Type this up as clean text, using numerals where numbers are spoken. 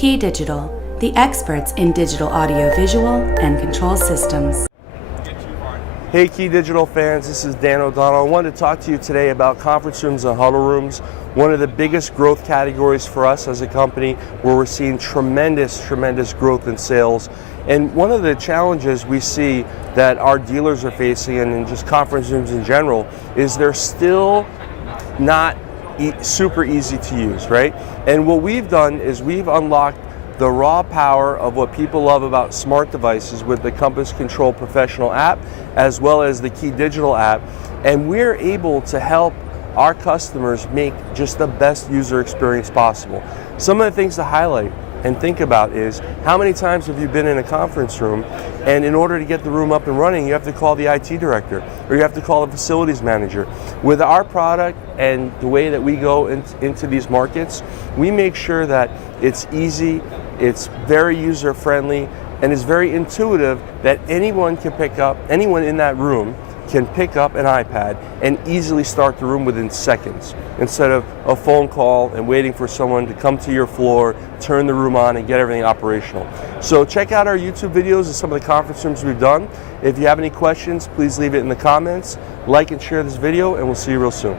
KeyDigital, the experts in digital audio visual and control systems. Hey KeyDigital fans, this is Dan O'Donnell. I wanted to talk to you today about conference rooms and huddle rooms, one of the biggest growth categories for us as a company, where we're seeing tremendous growth in sales. And one of the challenges we see that our dealers are facing, and in just conference rooms in general, is they're still not super easy to use, right? And what we've done is we've unlocked the raw power of what people love about smart devices with the Compass Control Professional app, as well as the KeyDigital app, and we're able to help our customers make just the best user experience possible. Some of the things to highlight and think about is, how many times have you been in a conference room and in order to get the room up and running, you have to call the IT director or you have to call the facilities manager? With our product and the way that we go into these markets, we make sure that it's easy, it's very user friendly, and it's very intuitive that anyone in that room can pick up an iPad and easily start the room within seconds, instead of a phone call and waiting for someone to come to your floor, turn the room on, and get everything operational. So check out our YouTube videos of some of the conference rooms we've done. If you have any questions, please leave it in the comments. Like and share this video, and we'll see you real soon.